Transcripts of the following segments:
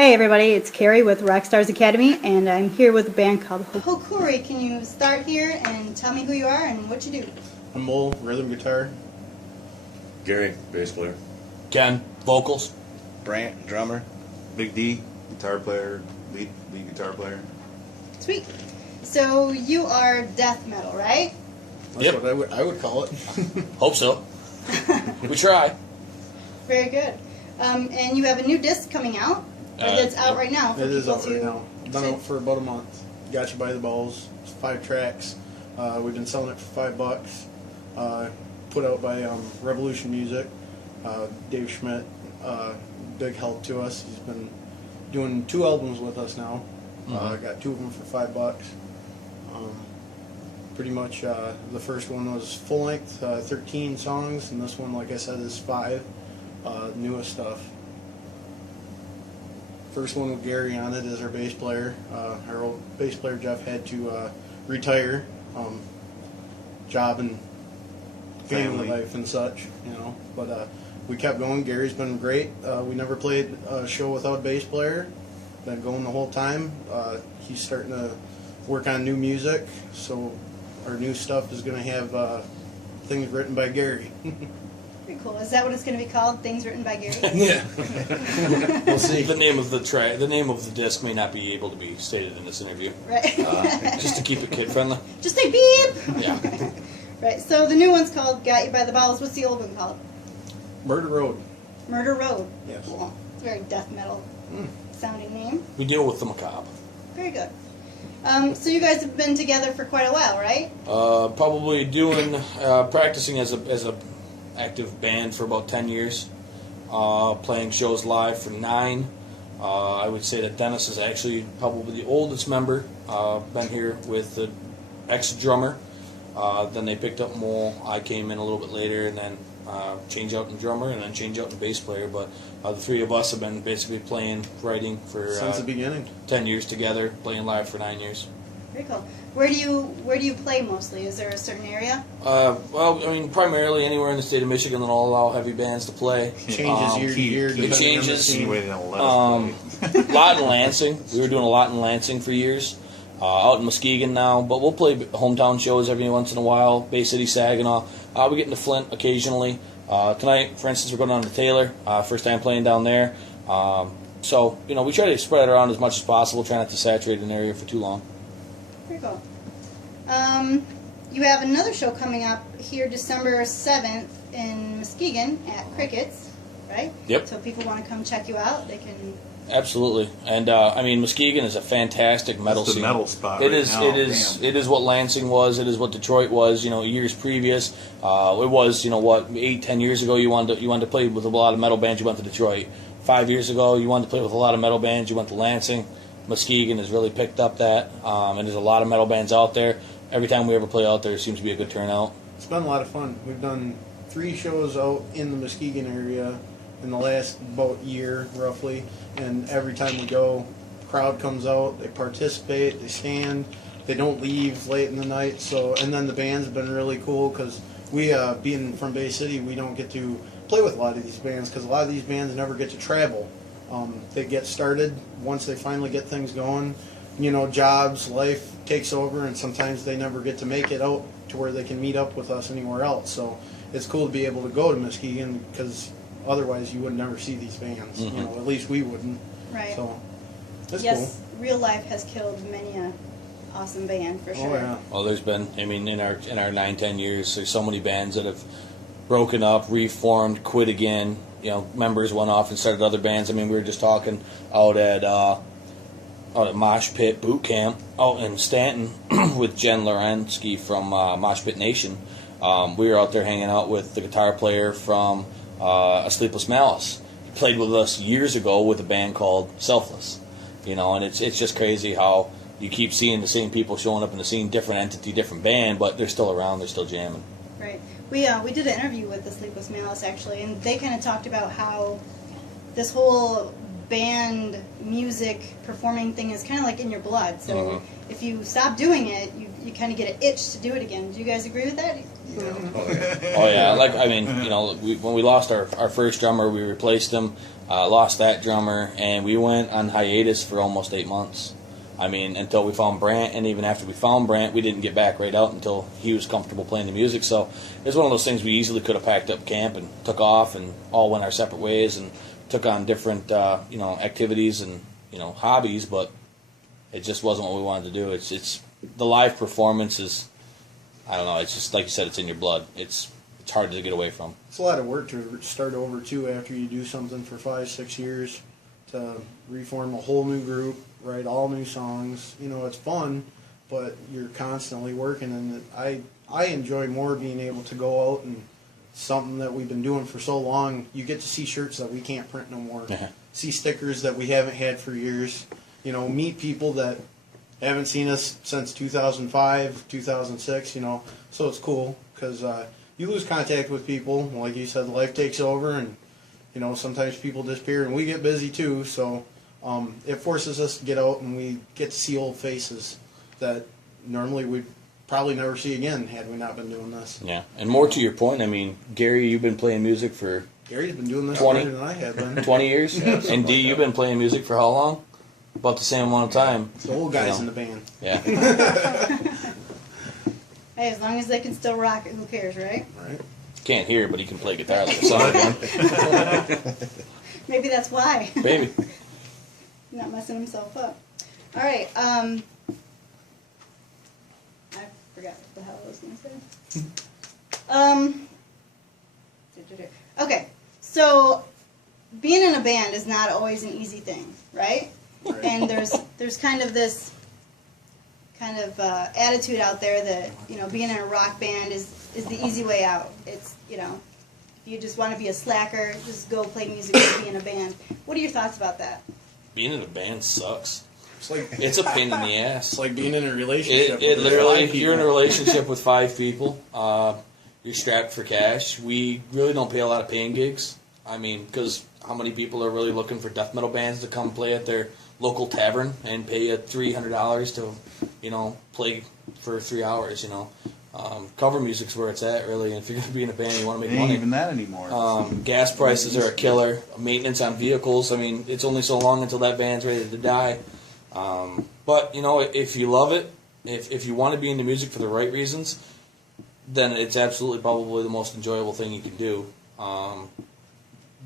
Hey everybody, it's Carrie with Rockstars Academy, and I'm here with a band called Hokori. Can you start here and tell me who you are and what you do? I'm Mo, rhythm guitar. Gary, bass player. Ken, vocals. Brant, drummer. Big D, guitar player, lead guitar player. Sweet. So you are death metal, right? That's Yep. what I would call it. Hope so. We try. Very good. And you have a new disc coming out. That's out right now for It is people out to... right now. Been out for about a month. Got You by the Balls. It's 5 tracks. We've been selling it for $5. Put out by Revolution Music. Dave Schmidt, big help to us. He's been doing 2 albums with us now. Got 2 of them for $5. Pretty much the first one was full length, 13 songs, and this one, like I said, is 5 newest stuff. First one with Gary on it is our bass player. Our old bass player Jeff had to retire, job and family life and such, you know. But we kept going. Gary's been great. We never played a show without a bass player. Been going the whole time. He's starting to work on new music, so our new stuff is going to have things written by Gary. Pretty cool. Is that what it's going to be called? Things Written by Gary? Yeah. We'll see. The name of the disc may not be able to be stated in this interview. Right. Just to keep it kid friendly. Just say beep! Yeah. Right, so the new one's called Got You by the Balls. What's the old one called? Murder Road. Murder Road. Yes. Cool. It's a very death metal sounding name. We deal with the macabre. Very good. So you guys have been together for quite a while, right? Probably doing practicing as a active band for about 10 years. Playing shows live for 9. I would say that Dennis is actually probably the oldest member. Been here with the ex-drummer. Then they picked up Mo. I came in a little bit later, and then change out in drummer, and then change out in bass player. But the 3 of us have been basically playing, writing for Since the beginning. 10 years together, playing live for 9 years. Very cool. Where do you play mostly? Is there a certain area? Well, I mean, primarily anywhere in the state of Michigan that will allow heavy bands to play. Changes year to year. It changes. Any way they'll let us play. A lot in Lansing. We were doing a lot in Lansing for years. Out in Muskegon now, but we'll play hometown shows every once in a while. Bay City, Saginaw. We get into Flint occasionally. Tonight, for instance, we're going down to Taylor. First time playing down there. So, you know, we try to spread it around as much as possible. Try not to saturate an area for too long. Very cool. You have another show coming up here December 7th in Muskegon at Crickets, right? Yep. So if people want to come check you out, they can... Absolutely, and I mean, Muskegon is a fantastic metal It's the scene. metal spot It right is. now. It is. Damn. It is what Lansing was. It is what Detroit was. You know, years previous. It was. You know what? 8-10 years ago, you wanted to play with a lot of metal bands. You went to Detroit. 5 years ago, you wanted to play with a lot of metal bands. You went to Lansing. Muskegon has really picked up that, and there's a lot of metal bands out there. Every time we ever play out there, it seems to be a good turnout. It's been a lot of fun. We've done 3 shows out in the Muskegon area in the last about year, roughly. And every time we go, crowd comes out, they participate, they stand, they don't leave late in the night. So, and then the bands have been really cool because we, being from Bay City, we don't get to play with a lot of these bands because a lot of these bands never get to travel. They get started once they finally get things going. You know, jobs, life takes over, and sometimes they never get to make it out to where they can meet up with us anywhere else. So it's cool to be able to go to Muskegon because otherwise you would never see these bands. You know, at least we wouldn't. Right. So that's Yes, real life has killed many a awesome band, for cool. sure. Oh yeah. Well, there's been. I mean, in our 9-10 years, there's so many bands that have broken up, reformed, quit again. You know, members went off and started other bands. I mean, we were just talking out at Mosh Pit Boot Camp out in Stanton with Jen Lorensky from Mosh Pit Nation. We were out there hanging out with the guitar player from A Sleepless Malice. He played with us years ago with a band called Selfless. You know, and it's just crazy how you keep seeing the same people showing up in the scene, different entity, different band, but they're still around, they're still jamming. Right. We did an interview with the Sleepless Malice, actually, and they kind of talked about how this whole band music performing thing is kind of like in your blood. So if you stop doing it, you kind of get an itch to do it again. Do you guys agree with that? Oh, yeah. Oh yeah, like I mean, you know, when we lost our first drummer, we replaced him. lost that drummer, and we went on hiatus for almost 8 months. I mean, until we found Brant, and even after we found Brant, we didn't get back right out until he was comfortable playing the music. So it was one of those things we easily could have packed up camp and took off and all went our separate ways and took on different, activities and, hobbies, but it just wasn't what we wanted to do. It's the live performance is, I don't know, it's just like you said, it's in your blood. It's hard to get away from. It's a lot of work to start over too after you do something for 5-6 years, to reform a whole new group, write all new songs. It's fun, but you're constantly working, and I enjoy more being able to go out and something that we've been doing for so long. You get to see shirts that we can't print no more, see stickers that we haven't had for years. Meet people that haven't seen us since 2005, 2006. So it's cool because you lose contact with people. Like you said, life takes over, and sometimes people disappear, and we get busy too. So it forces us to get out, and we get to see old faces that normally we'd probably never see again had we not been doing this. Yeah, and more to your point, I mean, Gary, you've been playing music for Gary's been doing this 20 longer than I have been. 20 years, and D, you've been playing music for how long? About the same amount of time. The old guys in the band. Yeah. Hey, as long as they can still rock it, who cares, right? Right. Can't hear, but he can play guitar like a son again. Maybe that's why. Baby. Not messing himself up. All right. I forgot what the hell I was going to say. Okay. So, being in a band is not always an easy thing, right? And there's kind of this attitude out there that being in a rock band is the easy way out. It's if you just want to be a slacker, just go play music and be in a band. What are your thoughts about that? Being in a band sucks. It's It's a pain in the ass. It's like being in a relationship. It with literally, 5 you're in a people. relationship with 5 people. You're strapped for cash. We really don't pay a lot of paying gigs. I mean, because how many people are really looking for death metal bands to come play at their local tavern and pay you $300 to, play for 3 hours? Cover music's where it's at, really. And if you're going to be in a band, you want to It make ain't money. even that anymore. Gas prices are a killer. Maintenance on vehicles. I mean, it's only so long until that band's ready to die. But if you love it, if you want to be into music for the right reasons, then it's absolutely probably the most enjoyable thing you can do.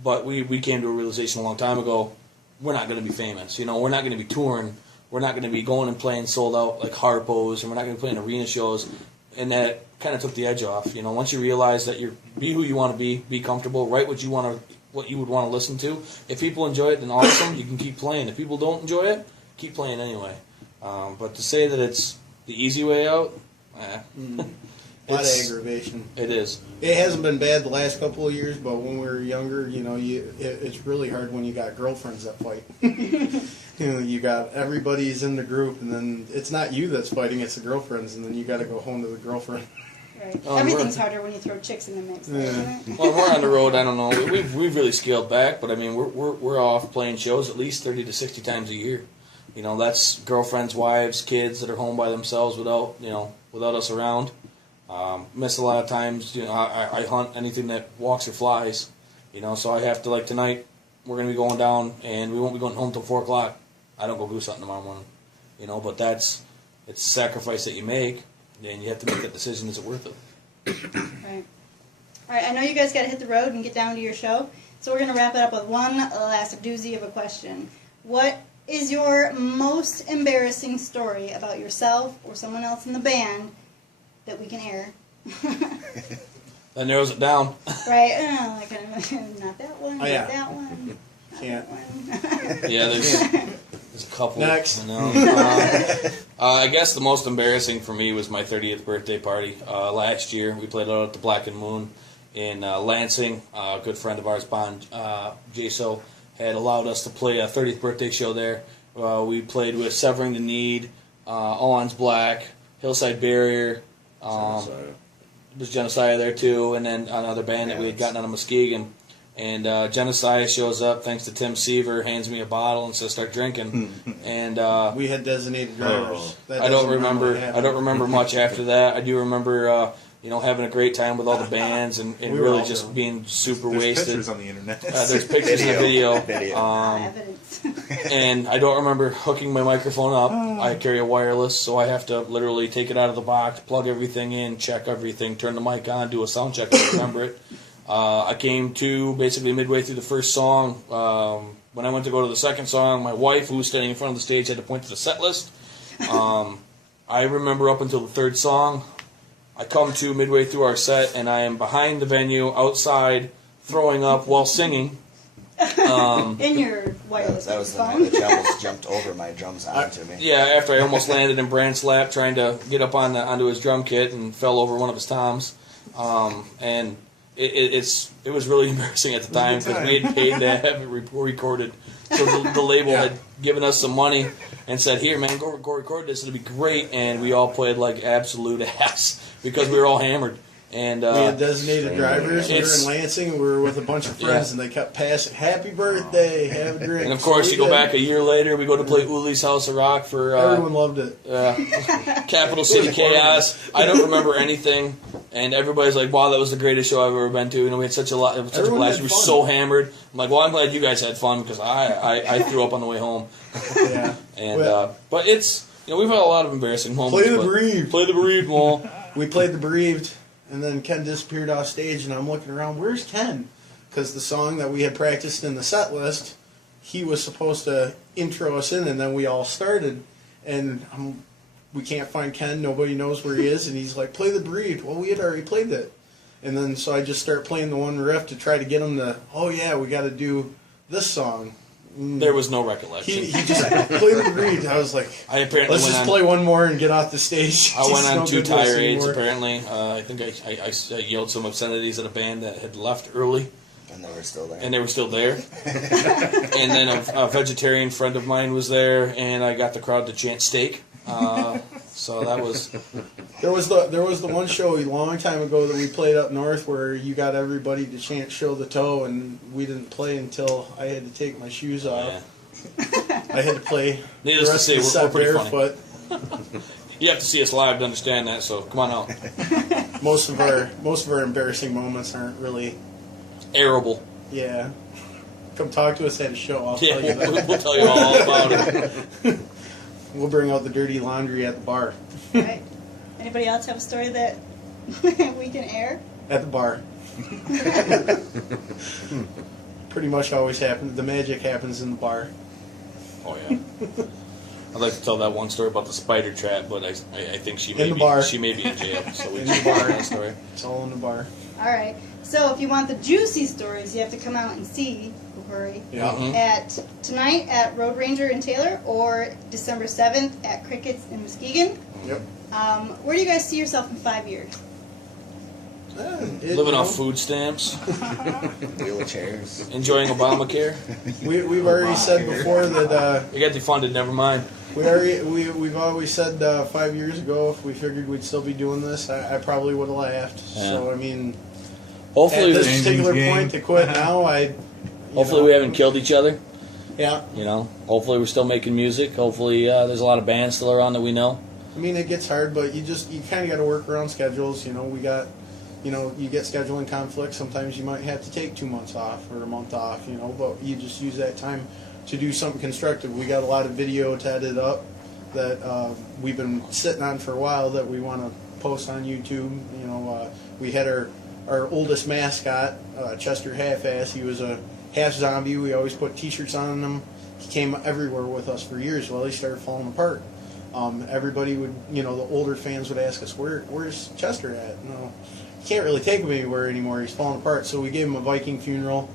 But we came to a realization a long time ago, we're not going to be famous. We're not going to be touring. We're not going to be going and playing sold out like Harpo's, and we're not going to play in arena shows. And that kind of took the edge off. Once you realize that be who you want to be comfortable, write what you would want to listen to. If people enjoy it, then awesome, you can keep playing. If people don't enjoy it, keep playing anyway. But to say that it's the easy way out, A lot of aggravation. It is. It hasn't been bad the last couple of years, but when we were younger, it's really hard when you got girlfriends that fight. You got everybody's in the group, and then it's not you that's fighting; it's the girlfriends, and then you got to go home to the girlfriend. Right. Oh, Everything's harder when you throw chicks in the mix, though, isn't it? Well, we're on the road. I don't know. We've really scaled back, but I mean, we're off playing shows at least 30 to 60 times a year. That's girlfriends, wives, kids that are home by themselves without us around. Miss a lot of times. I hunt anything that walks or flies. So I have to, like tonight, we're going to be going down, and we won't be going home till 4 o'clock. I don't go goose hunting tomorrow morning. But it's a sacrifice that you make, and you have to make that decision. Is it worth it? Right. All right, I know you guys got to hit the road and get down to your show, so we're going to wrap it up with one last doozy of a question. What is your most embarrassing story about yourself or someone else in the band that we can air? That narrows it down. Right? Not that one, Oh, yeah. not that one. Can't. Yeah, there's a couple. Next. I guess the most embarrassing for me was my 30th birthday party last year. We played out at the Black and Moon in Lansing. A good friend of ours, Bon Jaso, had allowed us to play a 30th birthday show there. We played with Severing the Need, Owens Black, Hillside Barrier. There's Genocide there too, and then another band that we had gotten out of Muskegon. And Genocide shows up, thanks to Tim Seaver, hands me a bottle and says, "Start drinking." And We had designated drivers. That I don't doesn't remember. what I happened. don't remember much after that. I do remember having a great time with all the bands and We were really all just doing. being super There's wasted. pictures on the internet. There's pictures in the video. Evidence. And I don't remember hooking my microphone up. I carry a wireless, so I have to literally take it out of the box, plug everything in, check everything, turn the mic on, do a sound check to remember it. I came to basically midway through the first song. When I went to go to the second song, my wife, who was standing in front of the stage, had to point to the set list. I remember up until the third song. I come to midway through our set, and I am behind the venue, outside, throwing up while singing. In your wireless That was the phone. night the Jumbles jumped over my drums onto me. Yeah, after I almost landed in Brandt's lap trying to get up onto his drum kit and fell over one of his toms. And it was really embarrassing at the time because we had paid to have it recorded. So the label had given us some money and said, "Here, man, go record this. It'll be great." And we all played like absolute ass because we were all hammered. And We had designated drivers. We were in Lansing. We were with a bunch of friends, and they kept passing, "Happy birthday, have a drink." And of course, you go back a year later, we go to play Uli's House of Rock for Everyone loved it. Capital City Chaos. I don't remember anything, and everybody's like, "Wow, that was the greatest show I've ever been to." And we had such a lot, such a Everyone blast. had We were fun. so hammered. I'm like, "Well, I'm glad you guys had fun because I threw up on the way home." Yeah. And Well, but it's we've had a lot of embarrassing moments. Play the but- Bereaved. Play the bereaved wall. We played the Bereaved, and then Ken disappeared off stage, and I'm looking around, where's Ken? Because the song that we had practiced in the set list, he was supposed to intro us in, and then we all started, and we can't find Ken, nobody knows where he is, and he's like, play the Bereaved. Well, we had already played it. And then so I just start playing the one riff to try to get him to, oh yeah, we got to do this song. There was no recollection. He just played the Bereaved. I was like, I apparently let's went just on. play one more and get off the stage. I went It's on no 2 good to us tirades. anymore. Apparently, I think I yelled some obscenities at a band that had left early. And they were still there. And they were still there. And then a vegetarian friend of mine was there, and I got the crowd to chant steak. So that was... There was the one show a long time ago that we played up north where you got everybody to chant "Show the Toe," and we didn't play until I had to take my shoes off. Yeah. I had to play Needless the to rest say, of the we're set pretty barefoot. You have to see us live to understand that, so come on out. Most of our embarrassing moments aren't really. Arable. Yeah. Come talk to us at a show. I'll Yeah, tell you that. we'll tell you all about it. We'll bring out the dirty laundry at the bar. Right. Anybody else have a story that we can air? At the bar. Pretty much always happens. The magic happens in the bar. Oh, yeah. I'd like to tell that one story about the spider trap, but I think she may In the bar. She may be in jail, so we In just the bar. tell that story. It's all in the bar. All right. So if you want the juicy stories, you have to come out and see Hokori Yeah. Mhm. at tonight at Road Ranger in Taylor or December 7th at Crickets in Muskegon. Yep. Where do you guys see yourself in 5 years? Living off food stamps, Wheelchairs. enjoying Obamacare. We've already said before that We got defunded, never mind. we've always said 5 years ago if we figured we'd still be doing this, I probably would have laughed. So I mean, Hopefully, at this Changing particular game. point to quit now, hopefully we haven't killed each other. Yeah, You know, hopefully we're still making music. Hopefully there's a lot of bands still around that we know. I mean it gets hard, but you kind of got to work around schedules. We got. You get scheduling conflicts. Sometimes you might have to take 2 months off or a month off, but you just use that time to do something constructive. We got a lot of video to edit up that we've been sitting on for a while that we want to post on YouTube. We had our oldest mascot, Chester Half-Ass. He was a half zombie. We always put T-shirts on him. He came everywhere with us for years. Well, he started falling apart. Everybody would, the older fans would ask us, where's Chester at? Can't really take him anywhere anymore. He's falling apart. So we gave him a Viking funeral.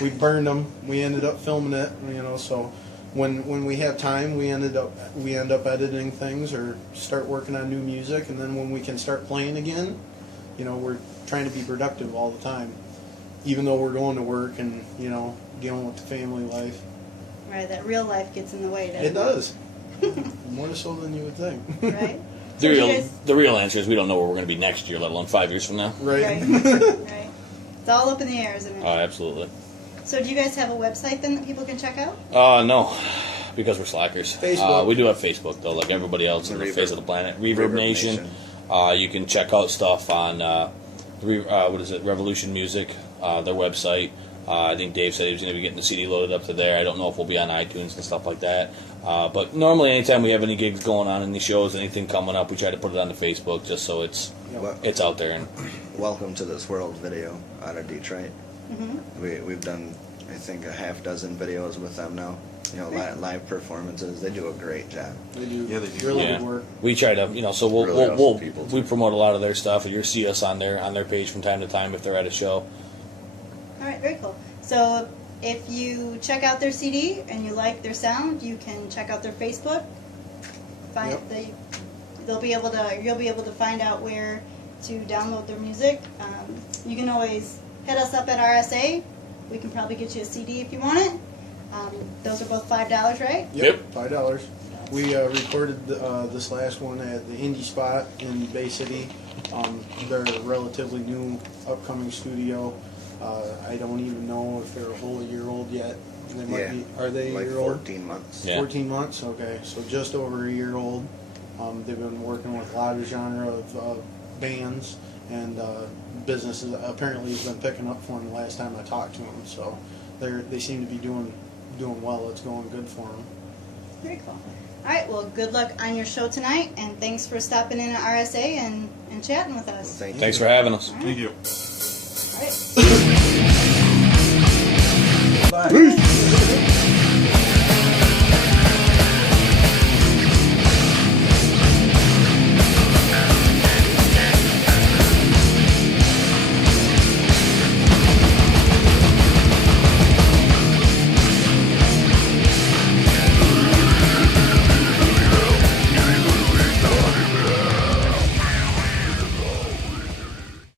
We burned him. We ended up filming it. So when we have time, we end up editing things or start working on new music. And then when we can start playing again, we're trying to be productive all the time, even though we're going to work and dealing with the family life. Right, that real life gets in the way, doesn't It does. More so than you would think. Right? The So do you real guys- the real answer is we don't know where we're going to be next year, let alone 5 years from now. Right. Right. It's all up in the air, isn't it? Absolutely. So do you guys have a website then that people can check out? No, because we're slackers. Facebook. We do have Facebook though, like everybody else on the Reverb. face of the planet. Reverb Nation. You can check out stuff on Revolution Music, their website. I think Dave said he was going to be getting the CD loaded up to there. I don't know if we'll be on iTunes and stuff like that. But normally, anytime we have any gigs going on, any shows, anything coming up, we try to put it on the Facebook just so it's out there. And Welcome to This World video out of Detroit. Mm-hmm. We've done, I think, a half dozen videos with them now. You know, live performances. They do a great job. They do. Yeah, they do. Really Yeah. good work. we try to, so Really awesome we'll people, we too. promote a lot of their stuff. You'll see us on their page from time to time if they're at a show. All right, very cool. So if you check out their CD and you like their sound, you can check out their Facebook. You'll be able to find out where to download their music. You can always hit us up at RSA. We can probably get you a CD if you want it. Those are both $5, right? Yep. $5. We recorded this last one at the Indie Spot in Bay City. They're a relatively new, upcoming studio. I don't even know if they're a whole year old yet. They might be. Are they like a year old? 14 months. Yeah. 14 months. Okay, so just over a year old. They've been working with a lot of genre of bands, and businesses apparently has been picking up for them the last time I talked to them. So they seem to be doing well. It's going good for them. Very cool. All right, well, good luck on your show tonight, and thanks for stopping in at RSA and chatting with us. Thank you. Thanks for having us. All right. Thank you. All right. Bye.